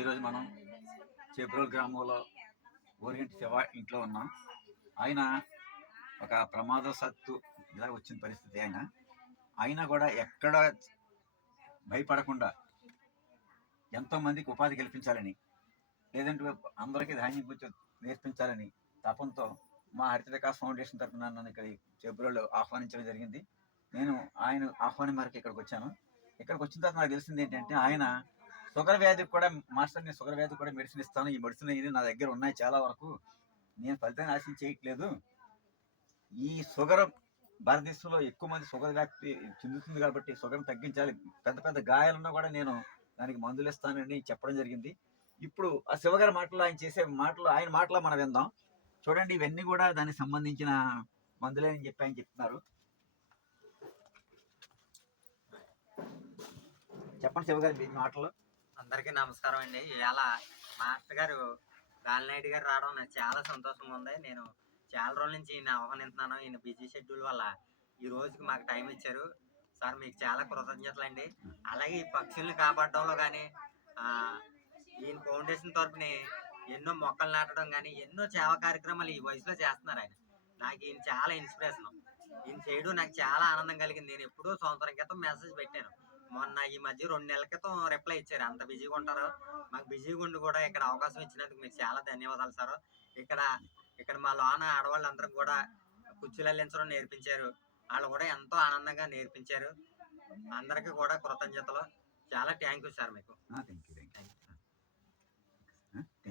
ఈరోజు మనం చేబ్రోల్ గ్రామంలో ఓరియంట్ శివ ఇంట్లో ఉన్నాం. ఆయన ఒక ప్రమాద సత్తు ఇలా వచ్చిన పరిస్థితి ఆయన అయినా కూడా ఎక్కడ భయపడకుండా ఎంతో మందికి ఉపాధి కల్పించాలని లేదంటే అందరికీ ధాన్యం కొంచెం నేర్పించాలని తపంతో మా హరిత వికాస్ ఫౌండేషన్ తరఫున నన్ను ఇక్కడ చేబ్రోలు ఆహ్వానించడం జరిగింది. నేను ఆయన ఆహ్వానం మేరకు ఇక్కడికి వచ్చాను. ఇక్కడికి వచ్చిన తర్వాత నాకు తెలిసింది ఏంటంటే ఆయన షుగర్ వ్యాధికి కూడా మాస్టర్ నేను షుగర్ వ్యాధికి కూడా మెడిసిన్ ఇస్తాను. ఈ మెడిసిన్ ఇది నా దగ్గర ఉన్నాయి చాలా వరకు. నేను ఫలితాన్ని ఆశించేయట్లేదు ఈ షుగర్ భారతదేశంలో ఎక్కువ మంది షుగర్ వ్యాప్తి చెందుతుంది కాబట్టి షుగర్ తగ్గించాలి. పెద్ద పెద్ద గాయాలున్నా కూడా నేను దానికి మందులు ఇస్తానని చెప్పడం జరిగింది. ఇప్పుడు ఆ శివగారి మాటలు ఆయన చేసే మాటలు ఆయన మాటలు మనం విందాం. చూడండి ఇవన్నీ కూడా దానికి సంబంధించిన మందులే అని చెప్పి ఆయన చెప్తున్నారు. చెప్పండి శివగారి మీ మాటలు. అందరికీ నమస్కారం అండి. ఇవాళ మాస్టర్ గారు గాలినాయుడు గారు రావడం నాకు చాలా సంతోషంగా ఉంది. నేను చాలా రోజుల నుంచి ఈయన ఆహ్వానిస్తున్నాను ఈయన బిజీ షెడ్యూల్ వల్ల ఈ రోజుకి మాకు టైం ఇచ్చారు. సార్ మీకు చాలా కృతజ్ఞతలు అండి అలాగే ఈ పక్షుల్ని కాపాడడంలో కానీ ఈయన ఫౌండేషన్ తరఫున ఎన్నో మొక్కలు నాటడం కానీ ఎన్నో సేవా కార్యక్రమాలు ఈ వయసులో చేస్తున్నారు ఆయన. నాకు ఈయన చాలా ఇన్స్పిరేషన్. ఈయన చేయడం నాకు చాలా ఆనందం కలిగింది. నేను ఎప్పుడూ సంవత్సరం క్రితం మెసేజ్ పెట్టాను. మొన్న ఈ మధ్య రెండు నెలల క్రితం రిప్లై ఇచ్చారు. అంత బిజీగా ఉంటారు. మాకు బిజీగా ఉండి కూడా ఇక్కడ అవకాశం ఇచ్చినందుకు మీకు చాలా ధన్యవాదాలు సార్. ఇక్కడ ఇక్కడ మా లోన ఆడవాళ్ళందరూ కూడా కుర్చీలు అల్లించడం నేర్పించారు. వాళ్ళు కూడా ఎంతో ఆనందంగా నేర్పించారు. అందరికీ కూడా కృతజ్ఞతలు. చాలా థ్యాంక్ యూ సార్ మీకు. Thank you.